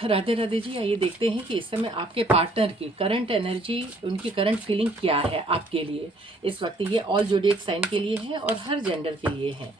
राधे राधे जी, आइए देखते हैं कि इस समय आपके पार्टनर की करंट एनर्जी, उनकी करंट फीलिंग क्या है आपके लिए इस वक्त। ये ऑल ज़ोडिएक साइन के लिए है और हर जेंडर के लिए है।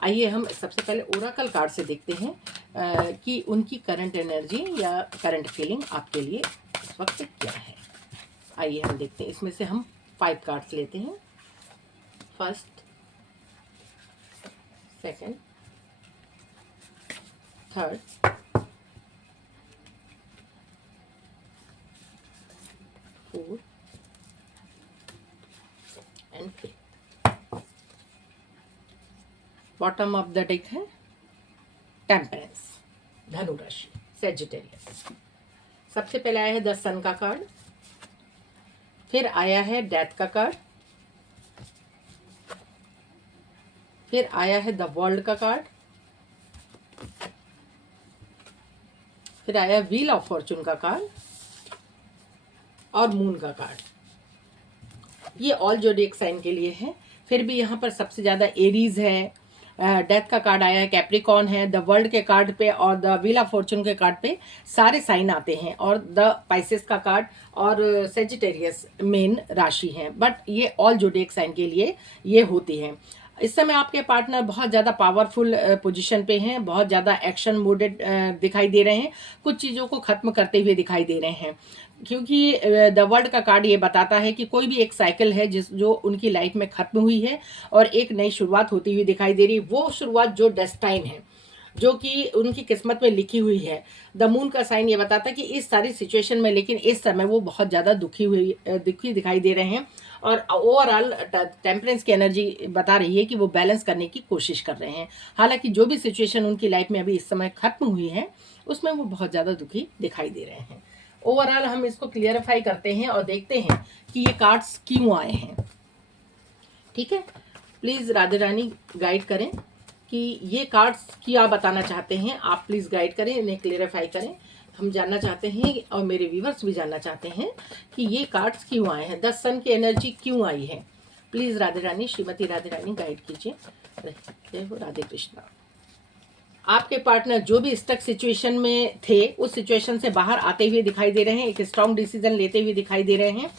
आइए हम सबसे पहले ओरेकल कार्ड से देखते हैं कि उनकी करंट एनर्जी या करंट फीलिंग आपके लिए इस वक्त क्या है। आइए हम देखते हैं, इसमें से हम 5 कार्ड्स लेते हैं। First, second, third, fourth and fifth. Bottom of the deck है टेम्परेंस, धनु राशि, सेजिटेरियस। सबसे पहले आया है द सन का कार्ड, फिर आया है डेथ का कार्ड, फिर आया है द वर्ल्ड का कार्ड, फिर आया व्हील ऑफ फॉर्चून का कार्ड और मून का कार्ड। ये ऑल ज़ोडिएक साइन के लिए है। फिर भी यहाँ पर सबसे ज़्यादा एरीज है, डेथ का कार्ड आया है, कैप्रिकॉर्न है, द वर्ल्ड के कार्ड पे और द व्हील ऑफ फॉर्चून के कार्ड पे सारे साइन आते हैं, और द पाइसेस का कार्ड और सेजिटेरियस मेन राशि है। बट ये ऑल ज़ोडिएक साइन के लिए ये होती है। इस समय आपके पार्टनर बहुत ज़्यादा पावरफुल पोजीशन पे हैं, बहुत ज़्यादा एक्शन मोडेड दिखाई दे रहे हैं, कुछ चीज़ों को ख़त्म करते हुए दिखाई दे रहे हैं, क्योंकि द वर्ल्ड का कार्ड ये बताता है कि कोई भी एक साइकिल है जो उनकी लाइफ में ख़त्म हुई है और एक नई शुरुआत होती हुई दिखाई दे रही है। वो शुरुआत जो डेस्टाइन है, जो कि उनकी किस्मत में लिखी हुई है। द मून का साइन ये बताता है कि इस सारी सिचुएशन में लेकिन इस समय वो बहुत ज़्यादा दुखी दिखाई दे रहे हैं, और ओवरऑल टेम्परेंस की एनर्जी बता रही है कि वो बैलेंस करने की कोशिश कर रहे हैं। हालांकि जो भी सिचुएशन उनकी लाइफ में अभी इस समय खत्म हुई है उसमें वो बहुत ज़्यादा दुखी दिखाई दे रहे हैं। ओवरऑल हम इसको क्लियरिफाई करते हैं और देखते हैं कि ये कार्ड्स क्यों आए हैं। ठीक है, प्लीज़ राधे रानी गाइड करें कि ये कार्ड्स क्या बताना चाहते हैं। आप प्लीज़ गाइड करें, इन्हें क्लियरिफाई करें। हम जानना चाहते हैं और मेरे व्यूवर्स भी जानना चाहते हैं कि ये कार्ड्स क्यों आए हैं, 10 सन की एनर्जी क्यों आई है। Please Radhe Rani, Shrimati Radhe Rani guide कीजिए। जय हो राधे कृष्णा। आपके पार्टनर जो भी स्टक सिचुएशन में थे उस सिचुएशन से बाहर आते हुए दिखाई दे रहे हैं, एक स्ट्रॉन्ग डिसीजन लेते हुए दिखाई दे रहे हैं,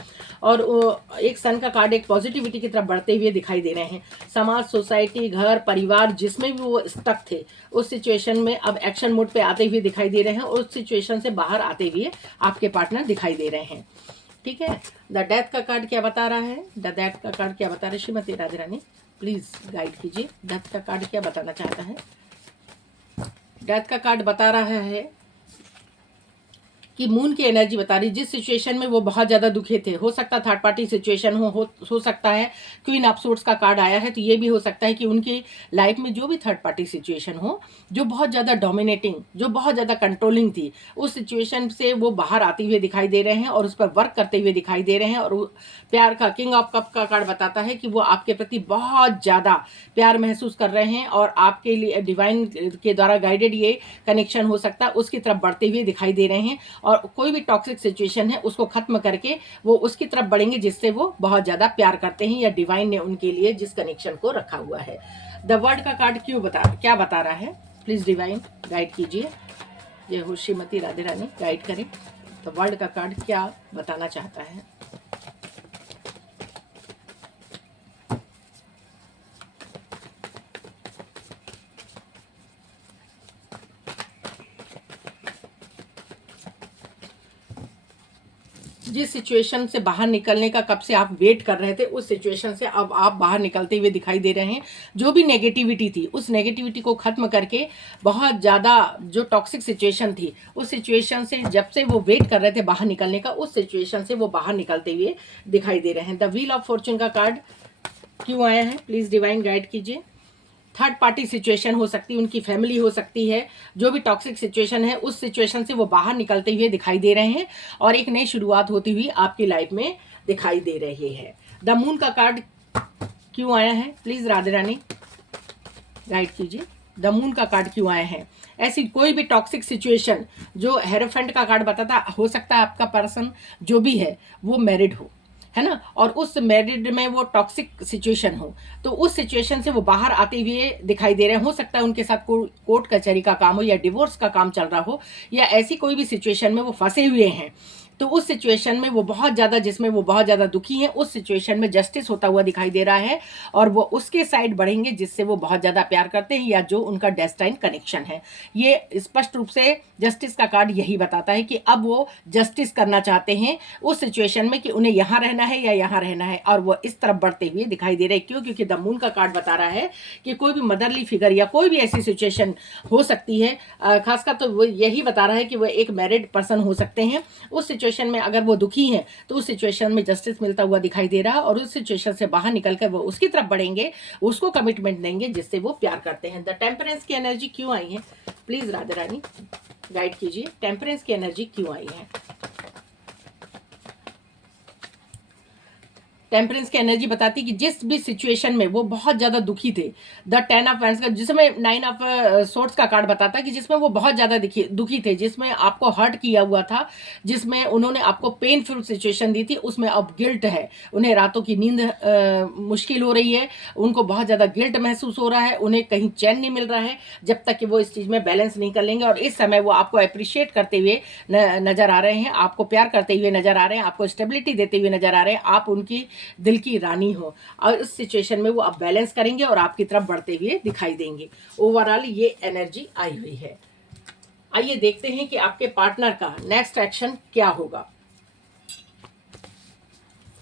और एक सन का कार्ड एक पॉजिटिविटी की तरफ बढ़ते हुए दिखाई दे रहे हैं। समाज, सोसाइटी, घर, परिवार, जिसमें भी वो स्टक थे उस सिचुएशन में अब एक्शन मोड पे आते हुए दिखाई दे रहे हैं, और उस सिचुएशन से बाहर आते हुए आपके पार्टनर दिखाई दे रहे हैं। ठीक है, द डेथ का कार्ड क्या बता रहा है, द डेथ का कार्ड क्या बता रहा है, श्रीमती राधे रानी प्लीज गाइड कीजिए। डेथ का कार्ड क्या बताना चाहता है। डेथ का कार्ड बता रहा है कि मून की एनर्जी बता रही, जिस सिचुएशन में वो बहुत ज़्यादा दुखी थे, हो सकता थर्ड पार्टी सिचुएशन हो सकता है क्वीन ऑफ सोर्ड्स का कार्ड आया है, तो ये भी हो सकता है कि उनकी लाइफ में जो भी थर्ड पार्टी सिचुएशन हो, जो बहुत ज़्यादा डोमिनेटिंग, जो बहुत ज़्यादा कंट्रोलिंग थी, उस सिचुएशन से वो बाहर आते हुए दिखाई दे रहे हैं और उस पर वर्क करते हुए दिखाई दे रहे हैं। और प्यार का किंग ऑफ कप का कार्ड बताता है कि वो आपके प्रति बहुत ज़्यादा प्यार महसूस कर रहे हैं, और आपके लिए डिवाइन के द्वारा गाइडेड ये कनेक्शन हो सकता है, उसकी तरफ बढ़ते हुए दिखाई दे रहे हैं, और कोई भी टॉक्सिक सिचुएशन है उसको खत्म करके वो उसकी तरफ बढ़ेंगे जिससे वो बहुत ज़्यादा प्यार करते हैं, या डिवाइन ने उनके लिए जिस कनेक्शन को रखा हुआ है। द वर्ल्ड का कार्ड क्या बता रहा है, प्लीज़ डिवाइन गाइड कीजिए। जय हो श्रीमती राधे रानी गाइड करें। द वर्ल्ड का कार्ड क्या बताना चाहता है। जिस सिचुएशन से बाहर निकलने का कब से आप वेट कर रहे थे, उस सिचुएशन से अब आप बाहर निकलते हुए दिखाई दे रहे हैं। जो भी नेगेटिविटी थी उस नेगेटिविटी को खत्म करके बहुत ज़्यादा जो टॉक्सिक सिचुएशन थी उस सिचुएशन से जब से वो वेट कर रहे थे बाहर निकलने का, उस सिचुएशन से वो बाहर निकलते हुए दिखाई दे रहे हैं। द व्हील ऑफ फॉर्चून का कार्ड क्यों आया है, प्लीज़ डिवाइन गाइड कीजिए। थर्ड पार्टी सिचुएशन हो सकती है, उनकी फैमिली हो सकती है, जो भी टॉक्सिक सिचुएशन है उस सिचुएशन से वो बाहर निकलते हुए दिखाई दे रहे हैं, और एक नई शुरुआत होती हुई आपकी लाइफ में दिखाई दे रही है। द मून का कार्ड क्यों आया है, प्लीज़ राधे रानी गाइड कीजिए। द मून का कार्ड क्यों आया है। ऐसी कोई भी टॉक्सिक सिचुएशन, जो हेरोफेंट का कार्ड बताता, हो सकता है आपका पर्सन जो भी है वो मैरिड हो, है ना, और उस मैरिड में वो टॉक्सिक सिचुएशन हो, तो उस सिचुएशन से वो बाहर आते हुए दिखाई दे रहे हैं। हो सकता है उनके साथ कोर्ट कचहरी का काम हो या डिवोर्स का काम चल रहा हो या ऐसी कोई भी सिचुएशन में वो फंसे हुए हैं। तो उस सिचुएशन में वो बहुत ज़्यादा, जिसमें वो बहुत ज़्यादा दुखी हैं, उस सिचुएशन में जस्टिस होता हुआ दिखाई दे रहा है और वो उसके साइड बढ़ेंगे जिससे वो बहुत ज़्यादा प्यार करते हैं या जो उनका डेस्टाइन कनेक्शन है। ये स्पष्ट रूप से जस्टिस का कार्ड यही बताता है कि अब वो जस्टिस करना चाहते हैं उस सिचुएशन में कि उन्हें यहाँ रहना है या यहाँ रहना है, और वो इस तरफ बढ़ते हुए दिखाई दे रहे हैं। क्यों? क्योंकि द मून का कार्ड बता रहा है कि कोई भी मदरली फिगर या कोई भी ऐसी सिचुएशन हो सकती है, खासकर तो वो यही बता रहा है कि वो एक मैरिड पर्सन हो सकते हैं। उस सिचुएशन में अगर वो दुखी हैं तो उस सिचुएशन में जस्टिस मिलता हुआ दिखाई दे रहा है और उस सिचुएशन से बाहर निकलकर वो उसकी तरफ बढ़ेंगे, उसको कमिटमेंट देंगे जिससे वो प्यार करते हैं। द टेम्परेंस की एनर्जी क्यों आई है, प्लीज राधा रानी गाइड कीजिए। टेम्परेंस की एनर्जी क्यों आई है? टेम्परेंस की एनर्जी बताती है कि जिस भी सिचुएशन में वो बहुत ज़्यादा दुखी थे, द 10 ऑफ वैंड्स का, जिसमें 9 ऑफ सोर्ड्स का कार्ड बताता है कि जिसमें वो बहुत ज़्यादा दुखी थे, जिसमें आपको हर्ट किया हुआ था, जिसमें उन्होंने आपको पेनफुल सिचुएशन दी थी, उसमें अब गिल्ट है। उन्हें रातों की नींद मुश्किल हो रही है, उनको बहुत ज़्यादा गिल्ट महसूस हो रहा है, उन्हें कहीं चैन नहीं मिल रहा है जब तक कि वो इस चीज़ में बैलेंस नहीं कर लेंगे। और इस समय वो आपको अप्रिशिएट करते हुए नज़र आ रहे हैं, आपको प्यार करते हुए नज़र आ रहे हैं, आपको स्टेबिलिटी देते हुए नज़र आ रहे हैं, आप उनकी दिल की रानी हो। और इस सिचुएशन में वो अब बैलेंस करेंगे और आपकी तरफ बढ़ते हुए दिखाई देंगे। ओवरऑल ये एनर्जी आई हुई है। आइए देखते हैं कि आपके पार्टनर का नेक्स्ट एक्शन क्या होगा।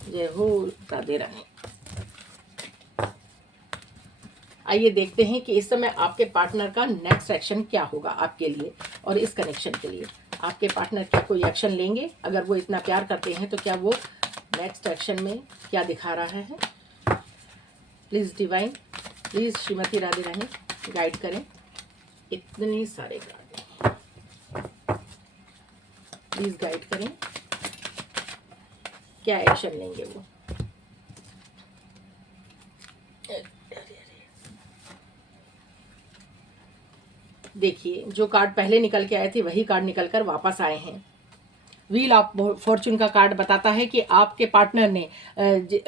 जय हो राधे रानी। आइए देखते हैं कि इस समय आपके पार्टनर का नेक्स्ट एक्शन क्या होगा आपके लिए और इस कनेक्शन के लिए। आपके पार्टनर क्या कोई एक्शन लेंगे? अगर वो इतना प्यार करते हैं तो क्या वो नेक्स्ट एक्शन में क्या दिखा रहा है? Please divine, please Shrimati Radhe Rani guide करें। इतने सारे कार्ड प्लीज़ गाइड करें, क्या एक्शन लेंगे वो? देखिए, जो कार्ड पहले निकल के आए थे वही कार्ड निकल कर वापस आए हैं। व्हील ऑफ फॉर्चून का कार्ड बताता है कि आपके पार्टनर ने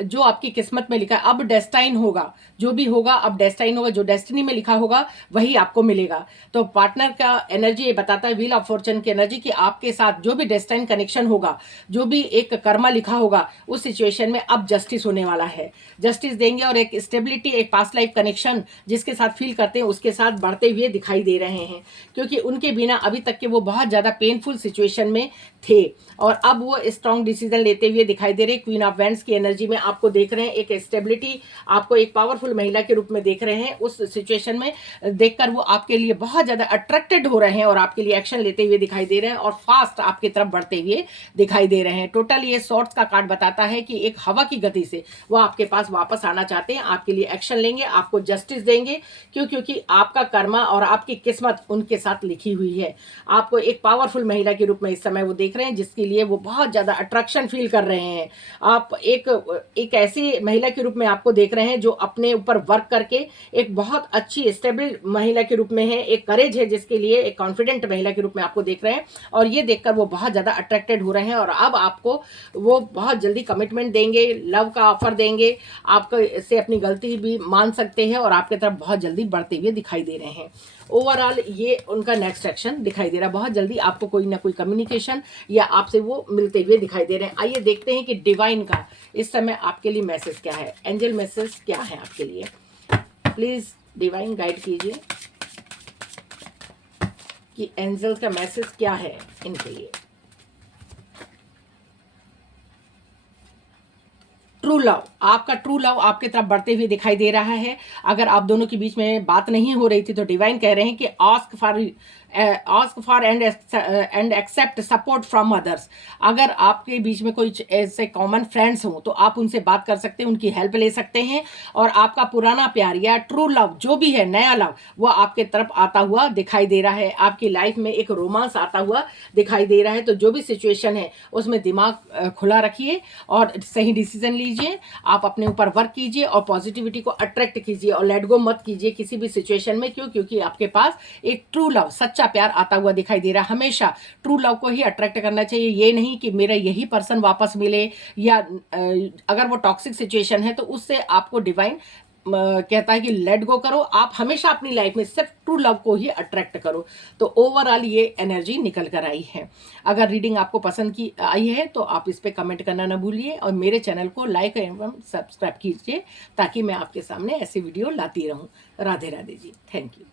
जो आपकी किस्मत में लिखा है अब डेस्टाइन होगा, जो भी होगा अब डेस्टाइन होगा, जो डेस्टिनी में लिखा होगा वही आपको मिलेगा। तो पार्टनर का एनर्जी ये बताता है, व्हील ऑफ फॉर्चून की एनर्जी, कि आपके साथ जो भी डेस्टाइन कनेक्शन होगा, जो भी एक कर्मा लिखा होगा, उस सिचुएशन में अब जस्टिस होने वाला है। जस्टिस देंगे और एक स्टेबिलिटी, एक पास्ट लाइफ कनेक्शन जिसके साथ फील करते हैं उसके साथ बढ़ते हुए दिखाई दे रहे हैं, क्योंकि उनके बिना अभी तक के वो बहुत ज़्यादा पेनफुल सिचुएशन में थे और अब वो स्ट्रॉन्ग डिसीजन लेते हुए दिखाई दे रहे हैं। क्वीन ऑफ वैंड्स की एनर्जी में आपको देख रहे हैं, एक स्टेबिलिटी, आपको एक पावरफुल महिला के रूप में देख रहे हैं। उस सिचुएशन में देखकर वो आपके लिए बहुत ज़्यादा अट्रैक्टेड हो रहे हैं और आपके लिए एक्शन लेते हुए दिखाई दे रहे हैं और फास्ट आपकी तरफ बढ़ते हुए दिखाई दे रहे हैं। टोटल ये सॉर्ट्स का कार्ड बताता है कि एक हवा की गति से वो आपके पास वापस आना चाहते हैं, आपके लिए एक्शन लेंगे, आपको जस्टिस देंगे। क्यों? क्योंकि आपका कर्मा और आपकी किस्मत उनके साथ लिखी हुई है। आपको एक पावरफुल महिला के रूप में इस समय वो देख रहे हैं जिसके लिए वो बहुत ज़्यादा अट्रैक्शन फील कर रहे हैं। आप एक ऐसी महिला के रूप में आपको देख रहे हैं जो अपने ऊपर वर्क करके एक बहुत अच्छी स्टेबल महिला के रूप में है, एक करेज है जिसके लिए, एक कॉन्फिडेंट महिला के रूप में आपको देख रहे हैं और ये देखकर वो बहुत ज़्यादा अट्रैक्टेड हो रहे हैं और अब आपको वो बहुत जल्दी कमिटमेंट देंगे, लव का ऑफर देंगे, आपको से अपनी गलती भी मान सकते हैं और आपकी तरफ बहुत जल्दी बढ़ते हुए दिखाई दे रहे हैं। ओवरऑल ये उनका नेक्स्ट एक्शन दिखाई दे रहा है। बहुत जल्दी आपको कोई ना कोई कम्युनिकेशन या आपसे वो मिलते हुए दिखाई दे रहे हैं। आइए देखते हैं कि डिवाइन का इस समय आपके लिए मैसेज क्या है, एंजल मैसेज क्या है आपके लिए। प्लीज डिवाइन गाइड कीजिए कि एंजल का मैसेज क्या है इनके लिए। ट्रू लव, आपका ट्रू लव आपके तरफ बढ़ते हुए दिखाई दे रहा है। अगर आप दोनों के बीच में बात नहीं हो रही थी तो डिवाइन कह रहे हैं कि ask for and accept support from others. अगर आपके बीच में कोई ऐसे कॉमन फ्रेंड्स हों तो आप उनसे बात कर सकते हैं, उनकी हेल्प ले सकते हैं और आपका पुराना प्यार या ट्रू लव जो भी है, नया लव, वो आपके तरफ आता हुआ दिखाई दे रहा है। आपकी लाइफ में एक रोमांस आता हुआ दिखाई दे रहा है। तो जो भी सिचुएशन है उसमें दिमाग खुला रखिए और सही डिसीजन लीजिए। आप अपने ऊपर वर्क कीजिए और पॉजिटिविटी को अट्रैक्ट कीजिए और लेट गो मत कीजिए किसी भी सिचुएशन में। क्यों? क्योंकि आपके पास एक ट्रू लव, सच्चा हमेशा प्यार आता हुआ दिखाई दे रहा है, हमेशा ट्रू लव को ही अट्रैक्ट करना चाहिए। ये नहीं कि मेरा यही पर्सन वापस मिले, या अगर वो टॉक्सिक सिचुएशन है तो उससे आपको डिवाइन कहता है कि लेट गो करो, आप हमेशा अपनी लाइफ में सिर्फ ट्रू लव को ही अट्रैक्ट करो। तो ओवरऑल ये एनर्जी निकल कर आई है। अगर रीडिंग आपको पसंद की आई है तो आप इस पर कमेंट करना ना भूलिए, और मेरे चैनल को लाइक एवं सब्सक्राइब कीजिए ताकि मैं आपके सामने ऐसी वीडियो लाती रहूं। Radhe Radhe ji, thank you.